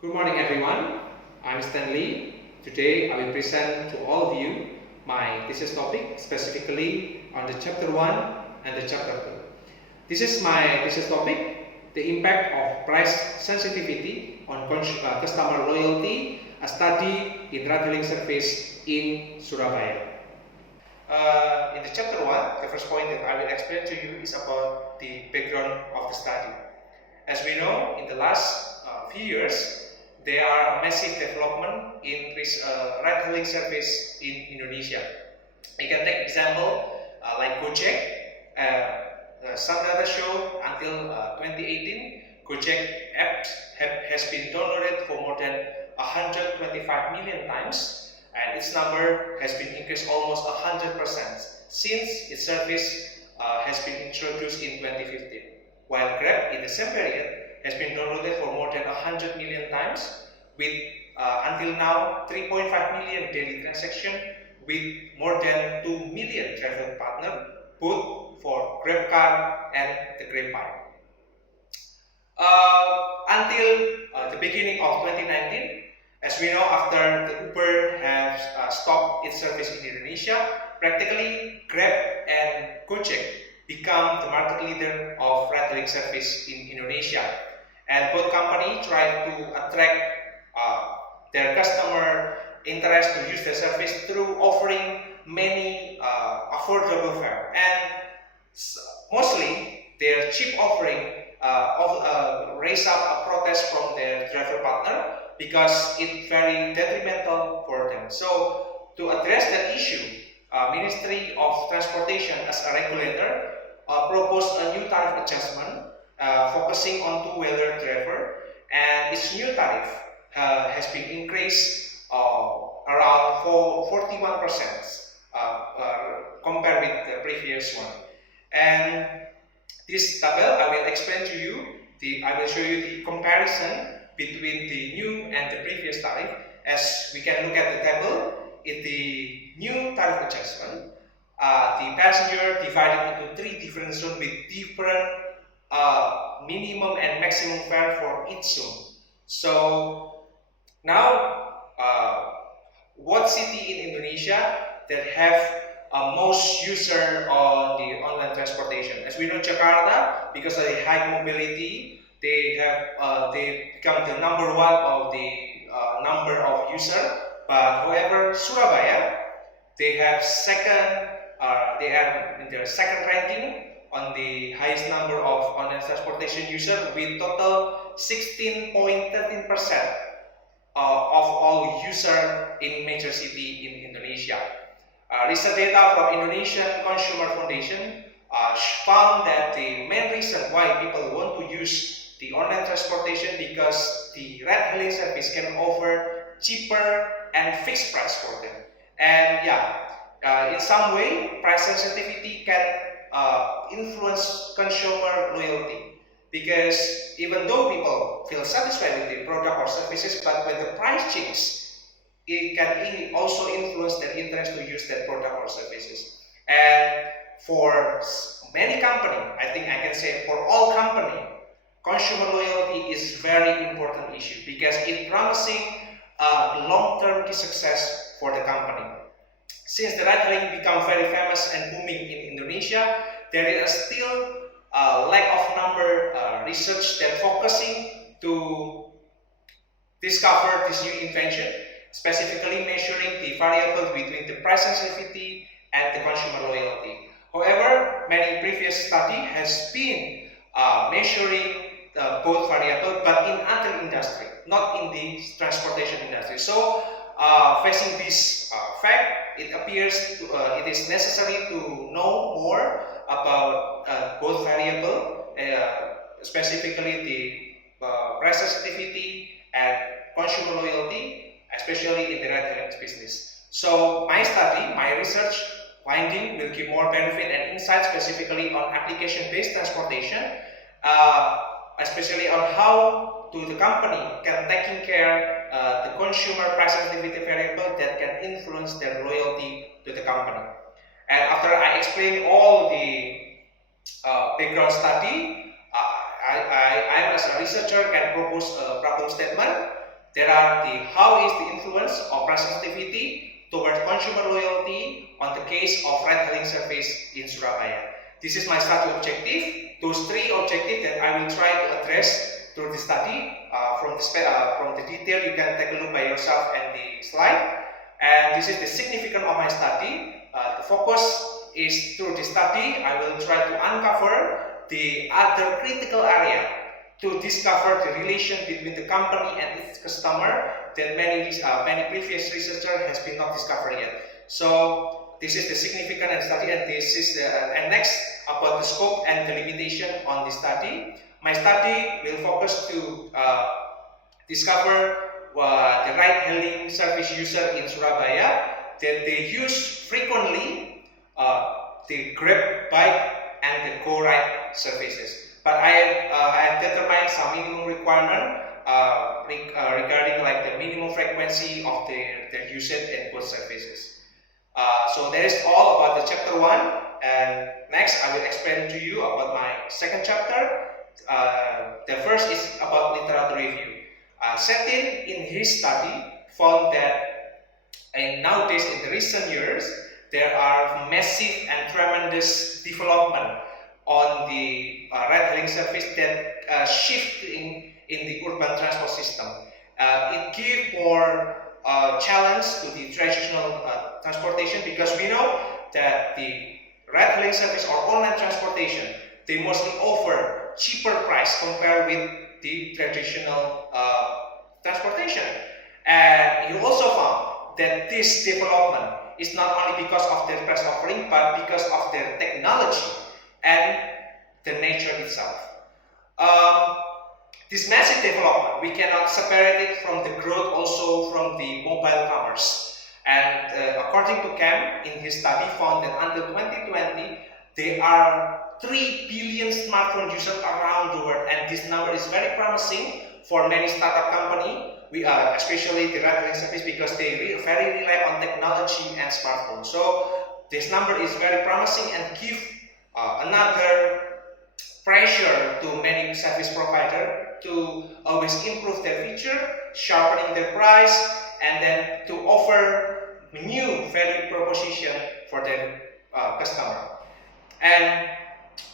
Good morning everyone, I'm Stanley. Today I will present to all of you my thesis topic, specifically on the chapter 1 and the chapter 2. This is my thesis topic, the impact of price sensitivity on customer loyalty, a study in ride-hailing service in Surabaya. In the chapter 1, the first point that I will explain to you is about the background of the study. As we know, in the last few years, there are massive development in ride-hailing service in Indonesia. You can take example like Gojek. Some data show until 2018, Gojek app has been downloaded for more than 125 million times, and its number has been increased almost 100% since its service has been introduced in 2015. While Grab in the same period has been downloaded for more than 100 million times, with until now 3.5 million daily transactions, with more than 2 million travel partners, both for GrabCar and the GrabBike. Until the beginning of 2019, as we know, after the Uber has stopped its service in Indonesia, practically Grab and Gojek become the market leader of ride-hailing service in Indonesia, and both companies try to attract their customer interest to use their service through offering many affordable fare, and mostly their cheap offering raise up a protest from their driver partner because it's very detrimental for them. So to address that issue, Ministry of Transportation as a regulator proposed a new tariff adjustment focusing on two-wheeler driver, and this new tariff has been increased around 41% compared with the previous one. And this table I will explain to you. I will show you the comparison between the new and the previous tariff. As we can look at the table, in the new tariff adjustment, the passenger divided into 3 different zones with different minimum and maximum fare for each zone. So now, what city in Indonesia that have most user on the online transportation? As we know, Jakarta, because of the high mobility, they become the number 1 of the number of user. But however, Surabaya, they have they are in their second ranking on the highest number of online transportation user, with total 16.13% of all users in major city in Indonesia. Recent data from Indonesian Consumer Foundation found that the main reason why people want to use the online transportation because the ride-hailing service can offer cheaper and fixed price for them. And in some way, price sensitivity can influence consumer loyalty, because even though people feel satisfied with the product or services, but when the price changes, it can also influence their interest to use that product or services. And for many companies, I think I can say for all companies, consumer loyalty is very important issue because it promising long-term success for the company. Since the ride-hailing become very famous and booming in Indonesia, there is still a lack of number research that focusing to discover this new invention, specifically measuring the variable between the price sensitivity and the consumer loyalty. However, many previous study has been measuring both variable, but in other industry, not in the transportation industry. So, facing this fact, it appears it is necessary to know more about both variable, specifically the price sensitivity and consumer loyalty, especially in the ride-hailing business. So my study, my research finding will give more benefit and insight specifically on application-based transportation, especially on how the company can taking care the consumer price sensitivity variable that can influence their loyalty to the company. And after I explain all the background study, I as a researcher can propose a problem statement There are the how is the influence of price sensitivity towards consumer loyalty on the case of ride-hailing service in Surabaya. This is my study objective. Those three objectives that I will try to address through the study. From the detail, you can take a look by yourself and the slide. And this is the significance of my study. The focus is through the study, I will try to uncover the other critical area to discover the relation between the company and its customer that many previous researchers has been not discovered yet. So this is the significance and study, and this is the and next about the scope and the limitation on the study. My study will focus to discover the ride-hailing service user in Surabaya that they use frequently the Grab bike and the Go Ride services. But I have determined some minimum requirement regarding like the minimum frequency of their usage in both services. So that is all about the chapter 1, and next I will explain to you about my second chapter. The first is about literature review. Setin in his study found that nowadays in the recent years there are massive and tremendous development on the ride-hailing service that shifting in the urban transport system. It gives more challenge to the traditional transportation, because we know that the ride-hailing service or online transportation, they mostly offer cheaper price compared with the traditional transportation. And you also found that this development is not only because of their price offering, but because of their technology and the nature itself. This massive development, we cannot separate it from the growth also from the mobile commerce. And according to Cam, in his study, found that until 2020, there are 3 billion smartphone users around the world, and this number is very promising for many startup companies, especially the ride-hailing service, because they very rely on technology and smartphones. So this number is very promising and give another pressure to many service providers to always improve their feature, sharpening their price, and then to offer new value proposition for their customer. And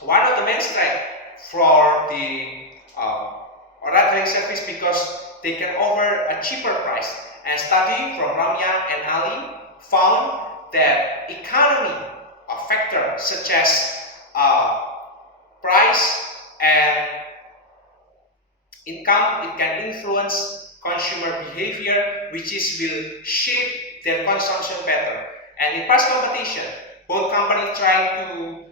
one of the main strengths for the ride-hailing service, because they can offer a cheaper price. And study from Ramya and Ali found that economy factor such as price and income, it can influence consumer behavior, which will shape their consumption pattern. And in price competition, both companies try to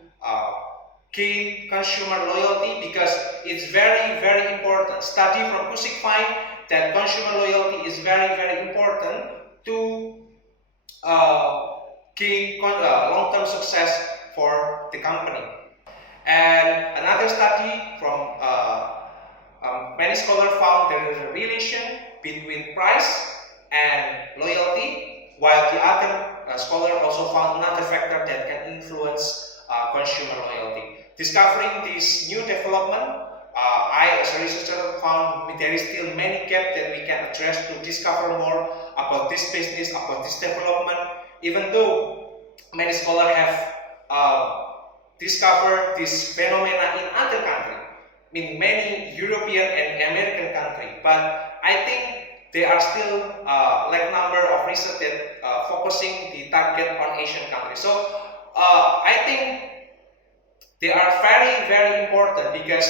gain consumer loyalty, because it's very, very important. Study from Kusik find that consumer loyalty is very, very important to gain long-term success for the company. And another study from many scholars found there is a relation between price and loyalty, while the other scholar also found another factor that can influence consumer loyalty. Discovering this new development, I as a researcher found there is still many gaps that we can address to discover more about this business, about this development, even though many scholars have discovered this phenomena in other countries, in many European and American countries. But I think there are still like number of research that focusing the target on Asian countries. So I think they are very, very important, because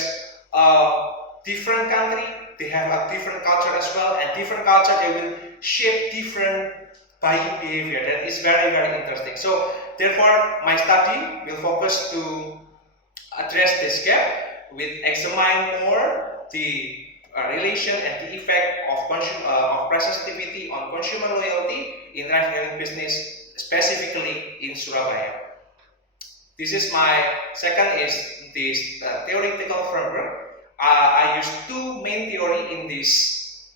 different country, they have a different culture as well, and different culture, they will shape different buying behavior. That is very, very interesting. So therefore, my study will focus to address this gap, will examine more the relation and the effect of price sensitivity on consumer loyalty in ride-hailing business, specifically in Surabaya. This is my second is this theoretical framework. I use two main theory in this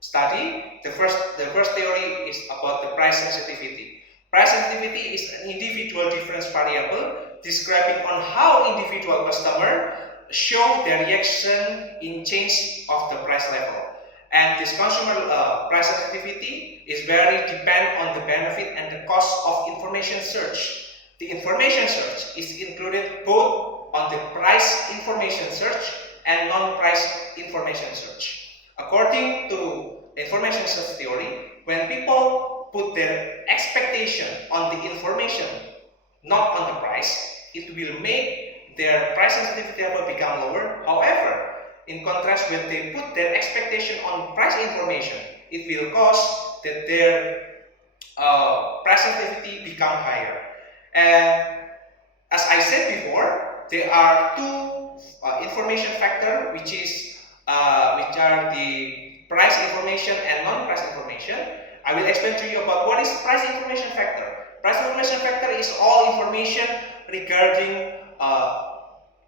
study. The first theory is about the price sensitivity. Price sensitivity is an individual difference variable describing on how individual customer show their reaction in change of the price level. And this consumer price sensitivity is very depend on the benefit and the cost of information search. The information search is included both on the price information search and non-price information search. According to information search theory, when people put their expectation on the information, not on the price, it will make their price sensitivity level become lower. However, in contrast, when they put their expectation on price information, it will cause that their price sensitivity become higher. And as I said before, there are two information factors, which are the price information and non-price information. I will explain to you about what is price information factor. Price information factor is all information regarding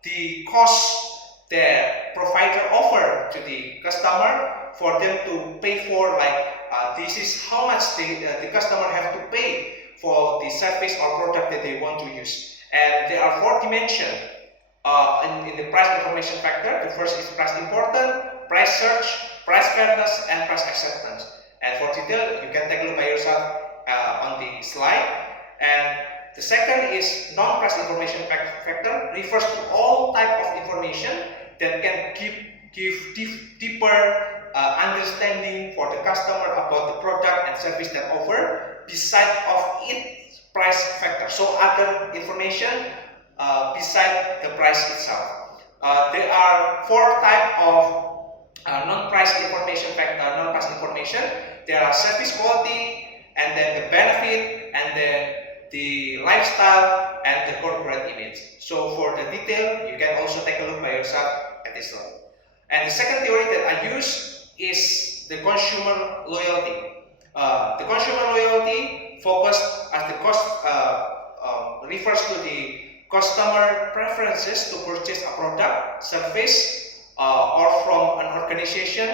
the cost the provider offer to the customer for them to pay for, like this is how much the customer have to pay for the service or product that they want to use. And there are 4 dimensions in the price information factor. The first is price important, price search, price fairness, and price acceptance. And for detail, you can take a look by yourself on the slide. And the second is non-price information factor, refers to all type of information that can give deeper understanding for the customer about the product and service that offer, beside of its price factor. So other information beside the price itself. There are 4 types of non-price information factor, non-price information. There are service quality, and then the benefit, and then the lifestyle, and the corporate image. So for the detail, you can also take a look by yourself at this slide. And the second theory that I use is the consumer loyalty. The consumer loyalty focused as the cost refers to the customer preferences to purchase a product, service, or from an organization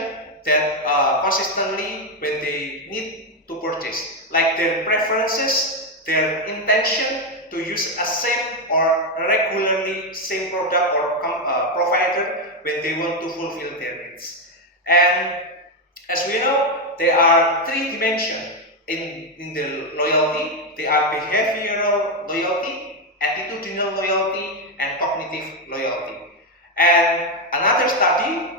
that consistently when they need to purchase, like their preferences, their intention to use a same or regularly same product or provider when they want to fulfill their needs. And as we know, there are 3 dimensions in the loyalty. They are behavioral loyalty, attitudinal loyalty, and cognitive loyalty. And another study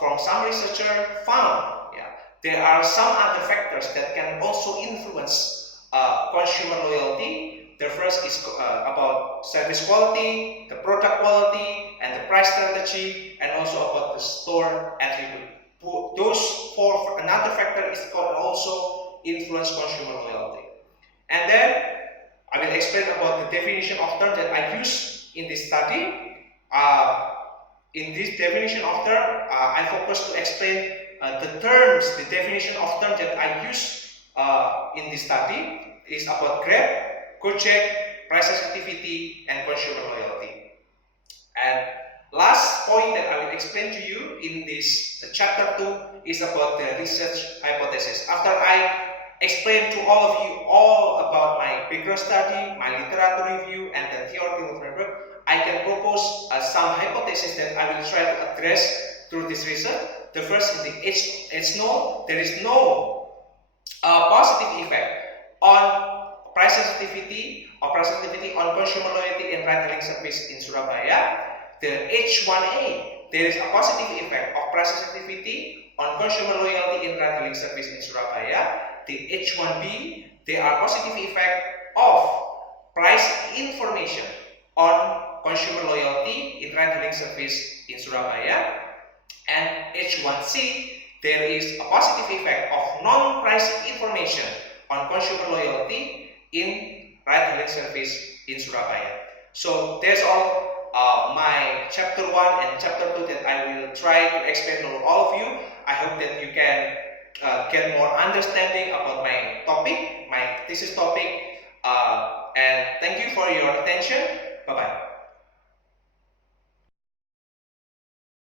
from some researcher found there are some other factors that can also influence consumer loyalty. The first is about service quality, the product quality, and the price strategy, and also about the store attribute. Those 4, another factor is called also influence consumer loyalty. And then I will explain about the definition of term that I use in this study. In this definition of term, I focus to explain the terms, the definition of term that I use in this study is about Grab, Gojek, price sensitivity, and consumer loyalty. And last point that I will explain to you in this chapter 2 is about the research hypothesis. After I explain to all of you all about my background study, my literature review, and the theoretical framework, I can propose some hypotheses that I will try to address through this research. The first is the H0. There is no positive effect on price sensitivity or price sensitivity on consumer loyalty in ride-hailing service in Surabaya. The H1A, there is a positive effect of price sensitivity on consumer loyalty in ride-hailing service in Surabaya. The H1B, there are positive effect of price information on consumer loyalty in ride-hailing service in Surabaya. And H1C, there is a positive effect of non-price information on consumer loyalty in ride-hailing service in Surabaya. So that's all my chapter 1 and chapter 2 that I will try to explain to all of you. I hope that you can get more understanding about my topic, my thesis topic, and thank you for your attention. Bye-bye.